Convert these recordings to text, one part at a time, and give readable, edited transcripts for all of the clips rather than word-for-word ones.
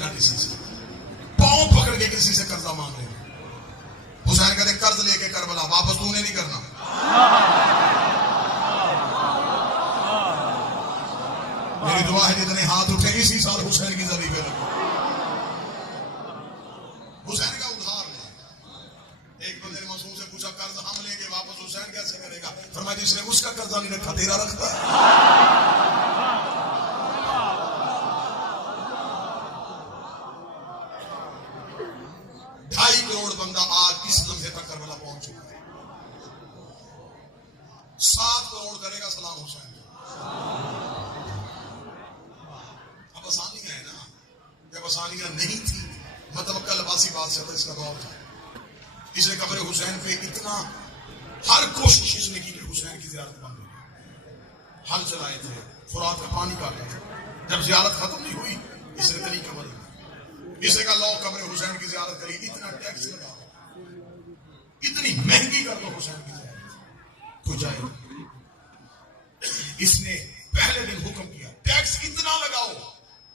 लेना किसी से, पांव पकड़ के किसी से कर्जा मांग लेना। हुसैन कहते कर्ज लेके करबला वापस तूने नहीं करना। मेरी दुआ है जितने हाथ उठे इसी साल हुसैन की जमीन पे लगे। हुसैन का उधार ले। एक बंदे ने मासूम से पूछा कर्ज हम लेंगे वापस हुसैन कैसे करेगा? फरमाया जिसने उसका कर्जा नहीं रखा तेरा रखता है। 2.5 करोड़ बंदा आज इस लम्हे तक करबला पहुंच चुका है। 7 करोड़ करेगा सलाम हुसैन। अब आसानियां है ना, जब आसानियां नहीं थी मतलब कल बासी बात से इसका दौर था। इसने कब्र हुसैन पे इतना हर कोशिश इसने की कि हुसैन की जियारत बंद हो गई। हल चलाए थे, फुरात का पानी का गया। जब जियारत खत्म नहीं हुई इसने तरीका बदल दिया। इसने कहा लो कब्र हुसैन की जियारत करी, इतना टैक्स लगा, इतनी महंगी कर दो हुसैन की जियारत, कोई जाए। इसने पहले दिन हुक्म किया टैक्स इतना लगाओ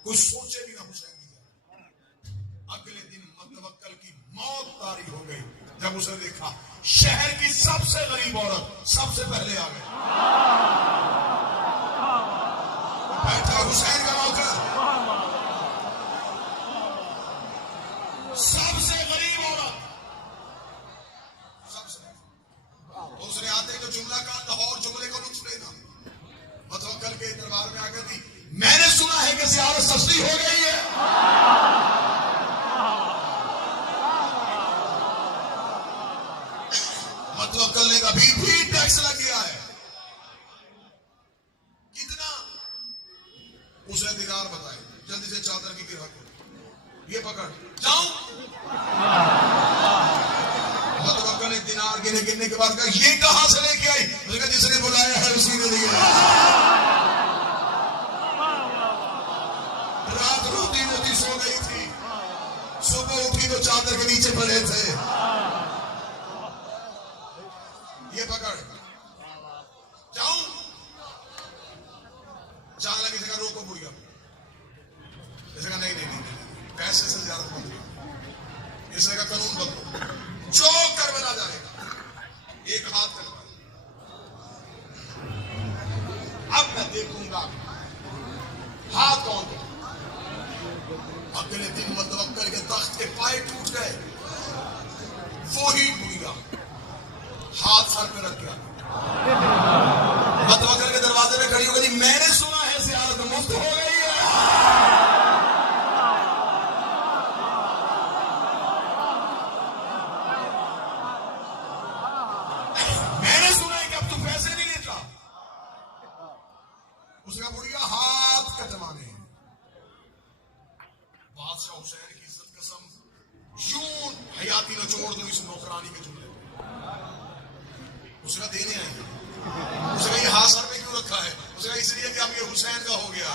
कोई सोचे भी ना हुसैन की जियारत। अगले दिन मुतवक्किल की मौत तारी हो गई जब उसने देखा शहर की सबसे गरीब औरत सबसे पहले आ गई। बैठा हुसैन का नौकर, सबसे गरीब औरत, सबसे। उसने आते तो जुमला का लाहौर जुमले को लुत्फ लेना। मुतवक्किल के दरबार में आकर थी, मैंने सुना है कि ज़ियारत सस्ती हो गई है। मुतवक्किल ने अभी भी टैक्स लग गया है। कितना? उसने दिनार बताए, जल्दी से चादर की गिरा को ये पकड़ जाऊं। मुतवक्किल ने दिनार गिनने के बाद कहा ये कहां से लेके आई? उसने कहा जिसने बुलाया है उसी ने दिया। रात रोती रोती सो गई थी, सुबह उठी तो चादर के नीचे पड़े थे। ये पकड़ जाऊं। जान लगी जगह रोको बुढ़िया। इसने कहा नहीं नहीं नहीं पैसे से ज़ियारत बंद। इसने कहा कानून बदलो, जो करबला जाएगा एक हाथ करवा। अब मैं देखूंगा हाथ कौन दे। अगले दिन मुतवक्किल के तख्त के पाए टूट गए। वो ही बुढ़िया हाथ सर पे रख गया। मुतवक्किल के दरवाजे में खड़ी हो गई, मैंने सुना है ज़ियारत मुफ्त हो गई है। मैंने सुना है कि अब तू पैसे नहीं लेता। उसका बुढ़िया हाथ कटवाने। बादशाह हुसैन की इज्जत कसम यूं हयाती नचोड़ दूं इस नौकरानी के जुमले। उसका देने आएंगे। उसका ये हाथ सर पे क्यों रखा है? उसका इसलिए कि अब ये हुसैन का हो गया।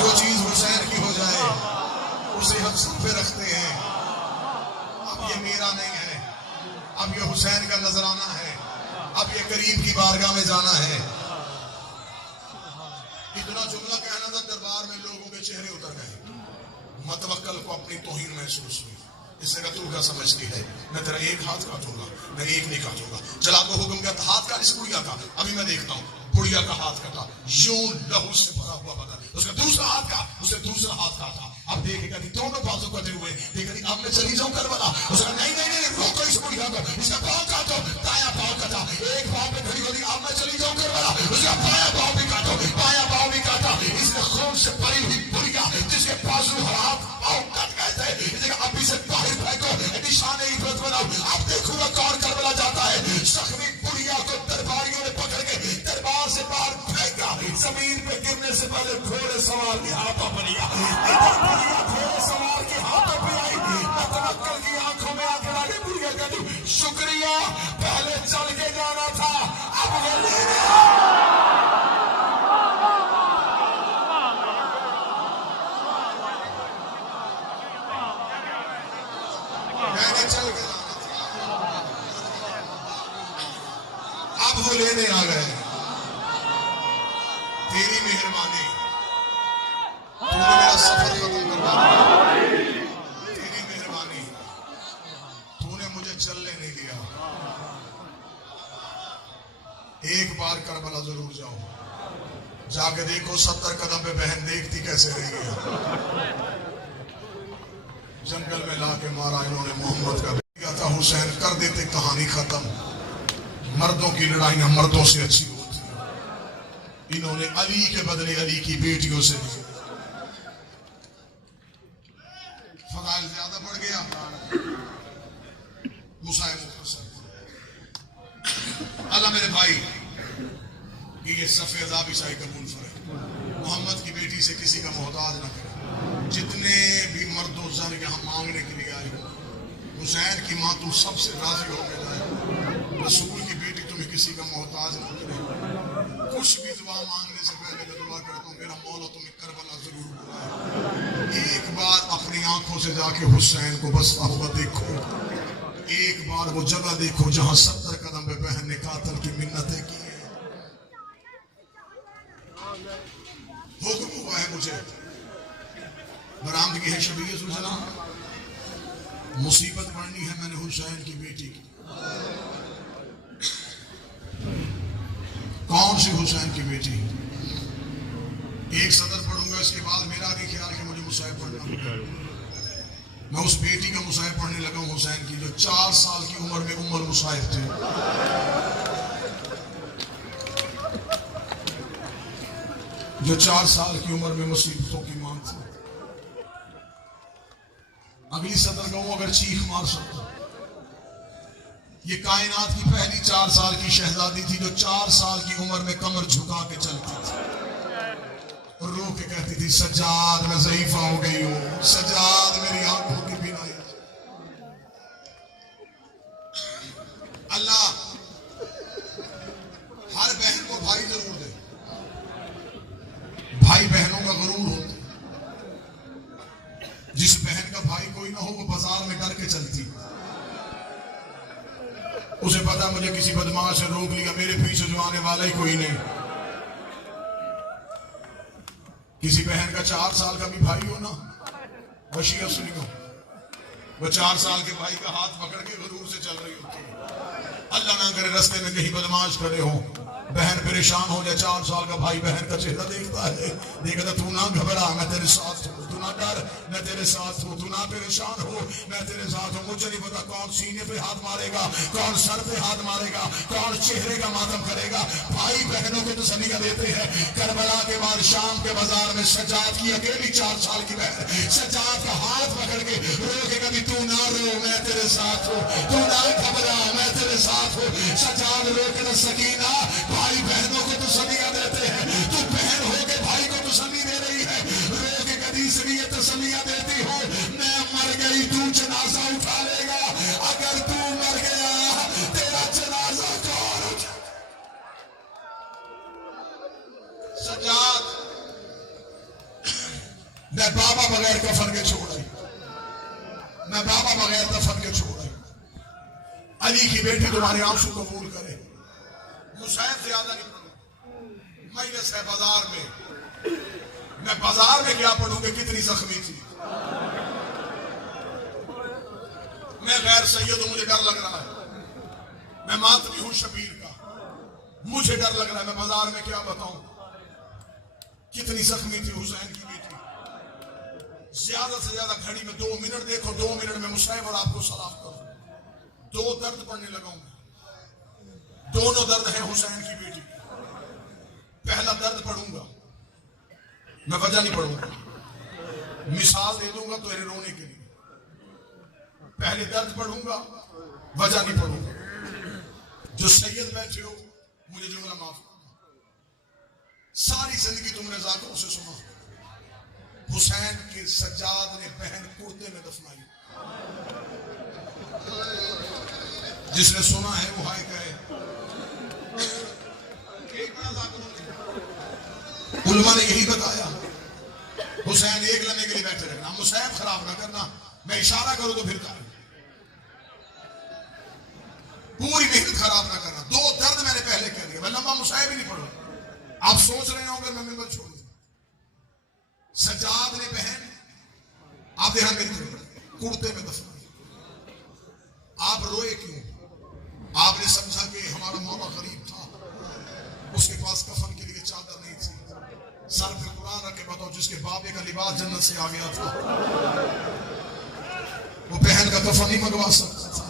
जो चीज हुसैन की हो जाए उसे हम सर पे रखते हैं। अब ये मेरा नहीं है, अब ये हुसैन का नजराना है, अब ये करीब की बारगाह में जाना है। इतना जुमला कहना था दरबार में लोगों के चेहरे उतर गए। मुतवक्किल को अपनी तौहीन महसूस हुई। इसने कहा तू क्या समझती है, मैं तेरा एक हाथ काटूंगा, मैं एक नहीं काटूंगा। जला को हुक्म किया हाथ काट इस बुढ़िया का। अभी मैं देखता हूं। बुढ़िया का हाथ काटा, यूं लहू से भरा हुआ बदन। उसका दूसरा हाथ का, उसे दूसरा हाथ काटा। अब देखेगा दोनों बाजू कटे हुए, देखेगा अब मैं चली जाऊं करबला। उसका नहीं नहीं नहीं रोको इस बुढ़िया को। उसका पांव काटो, दाया पांव काटा, एक पांव पे खड़ी होगी, अब मैं चली जाऊं करबला। उसका बाया पांव भी काटो, बाया पांव भी काटा। इसने खून से भरी हुई बुढ़िया जिसके बाजू हाथ पांव कट गए थे, इसने अभी से बाहर फेंको, निशाने इबरत बनाओ। अब देखूंगा कौन करबला जाता है। जख्मी बुढ़िया को दरबारियों ने पकड़ के दरबार से बाहर फेंका। जमीन पे गिरने से पहले घोड़े सवार के हाथों पर लिया। बुढ़िया घोड़े सवार के हाथों पे आई। मुतवक्किल की आंखों में आकर आगे बुढ़िया कहती शुक्रिया, पहले चल के जाना था, अब वो लेने चल के जाना था, अब वो लेने आ गए। तेरी मेहरबानी एक बार करबला जरूर जाओ, जाके देखो 70 कदम पे बहन देखती कैसे रही है। जंगल में लाके मारा इन्होंने मोहम्मद का बेटा था हुसैन, कर देते कहानी खत्म। मर्दों की लड़ाइयां मर्दों से अच्छी होती है। इन्होंने अली के बदले अली की बेटियों से फजाइल ज्यादा बढ़ गया। मुसाइब अल्लाह मेरे भाई ये सफेद आबी शाही कबूल फरे, मोहम्मद की बेटी से किसी का मोहताज ना करे। जितने भी मर्दों जर यहाँ मांगने के लिए आए हो, हुसैन की माँ तू सबसे राजी हो गया। रसूल की बेटी तुम्हें किसी का मोहताज ना करे। कुछ भी दुआ मांगने से पहले मैं दुआ करता हूँ मेरा मौला तुम्हें करबला जरूर बुलाए। एक बार अपनी आंखों से जाके हुसैन को बसता हुआ देखो, एक बार वो जगह देखो जहां 70 कदम पे बहन ने कातल की मिन्नतें की है। हुक्म हुआ है मुझे, बरामदगी है शबीर सुजना, मुसीबत पड़नी है मैंने हुसैन की बेटी की। कौन सी हुसैन की बेटी? एक सदर पढ़ूंगा, इसके बाद मेरा नहीं ख्याल कि मुझे मुसाहिब पढ़ना होगा। मैं उस बेटी का मुसाहिब पढ़ने लगा हूं हुसैन की, जो 4 साल की उम्र में उम्र मुसाहिब थे। जो 4 साल की उम्र में मुसीबतों की मां थी। अगली सदर कहूं अगर चीख मार सकता, ये कायनात की पहली 4 साल की शहजादी थी जो 4 साल की उम्र में कमर झुका के चलती थी और रो के कहती थी सज्जाद मैं ज़ईफा हो गई हूं, सज्जाद मेरी आंखों की बीनाई। अल्लाह हर बहन को भाई जरूर दे। भाई बहनों का गुरूर होता है। जिस बहन का भाई कोई ना हो वो बाजार में डर के चलती, उसे पता मुझे किसी बदमाश से रोक लिया, मेरे पीछे जो आने वाला ही कोई नहीं। किसी बहन का 4 साल का भी भाई हो ना, वसीयत सुनियो, वो 4 साल के भाई का हाथ पकड़ के गुरूर से चल रही होती है। अल्लाह ना करे रास्ते में कहीं बदमाश खड़े हो, बहन परेशान हो जाए। 4 साल का भाई बहन का चेहरा देखता है, देखता तू ना घबरा मैं तेरे साथ हूँ, तू ना डर मैं तेरे साथ हूँ, तू ना परेशान हो मैं तेरे साथ हूँ। मुझे नहीं पता कौन सीने पे हाथ मारेगा, कौन सर पे हाथ मारेगा, कौन चेहरे का मातम करेगा। भाई बहनों को तसल्ली देते हैं। करबला के बाद शाम के बाजार में सज्जाद की अकेली 4 साल की बहन सज्जाद का हाथ पकड़ के रो के कभी तू ना रो मैं तेरे साथ हूँ, तू ना घबरा मैं तेरे साथ हूँ। सज्जाद रो के सकीना भाई बहनों को तसल्लियां देते हैं। तू बहन हो के भाई को तसल्ली दे रही है, रो के कदी से ये तसल्लियां देती हो मैं मर गई तू जनाजा उठा लेगा, अगर तू मर गया तेरा जनाजा कौन उठा। सज्जाद मैं बाबा बगैर कफन के छोड़ आई, मैं बाबा बगैर दफन के छोड़ आई। अली की बेटी तुम्हारे आंसू कबूल करे। मुसाहिब ज्यादा नहीं पढ़ू, मजलिस है बाजार में, मैं बाजार में क्या पढ़ूंगी कितनी जख्मी थी। मैं गैर सैयद हूं, मुझे डर लग रहा है। मैं मातमी हूं शबीर का, मुझे डर लग रहा है। मैं बाजार में क्या बताऊं कितनी जख्मी थी हुसैन की बेटी। ज्यादा से ज्यादा घड़ी में 2 मिनट देखो, 2 मिनट में मुसाहिब और आपको सलाम करो। 2 दर्द पढ़ने लगाऊंगा, दोनों दर्द है हुसैन की बेटी। पहला दर्द पढ़ूंगा, मैं वजह नहीं पढ़ूंगा, मिसाल दे दूंगा तेरे रोने के लिए। पहले दर्द पढ़ूंगा, वजह नहीं पढ़ूंगा। जो सैयद बैठे हो मुझे जुमला माफ करना, सारी जिंदगी तुमने जाकों से सुना हुसैन के सज्जाद ने बहन कुर्ते में दफनाई। जिसने सुना है वो हाय कहे। उलमा ने यही बताया हुसैन एक लम्हे के लिए बैठे रहना, मुसाहिब खराब ना करना, मैं इशारा करूं तो फिर करूं, पूरी मेहनत खराब ना करना। 2 दर्द मैंने पहले कह दिया, मैं लंबा मुसाहिब ही नहीं पढ़ूंगा। आप सोच रहे होंगे मैं मिंबर छोड़ दूं। सज्जाद ने बहन आप ध्यान मेरी कुर्ते में दफनाई। आप रोए क्यों? आपने समझा कि हमारा मौला गरीब था, जिसके बाबे का लिबास जन्नत से आ गया था, वो बहन का कफन नहीं मंगवा सकता था।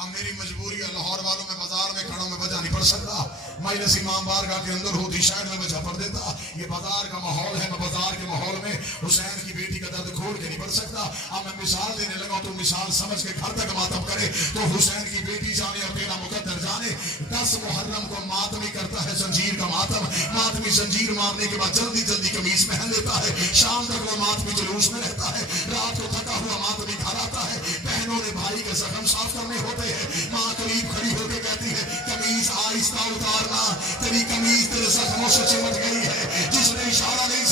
अब मेरी मजबूरी है, लाहौर वालों में बाजार में खड़ा मैं वजह नहीं पढ़ सकता, मजलिस इमाम बारगाह के अंदर होती शायद मैं वजह पढ़ देता। ये बाजार का माहौल है, मैं बाजार के माहौल में हुसैन की बेटी का दर्द खोल के नहीं पढ़ सकता। अब मैं मिसाल देने लगा तो मिसाल समझ के घर तक मातम करे तो हुसैन की बेटी जाने और तेरा मुकद्दर जाने। 10 मुहर्रम को मातमी करता है जंजीर का मातम, मातमी जंजीर मारने के बाद जल्दी जल्दी कमीज पहन लेता है, शाम तक वो मातमी जुलूस में रहता है, रात को थका हुआ मातमी घर आता है, बहनों ने भाई के जख्म साफ करने होते हैं, माँ करीब खड़ी होकर कहती है कमीज आहिस्ता उतारना, तेरी कमीज तेरे जख्मों से चिमट गई है, जिसने इशारा नहीं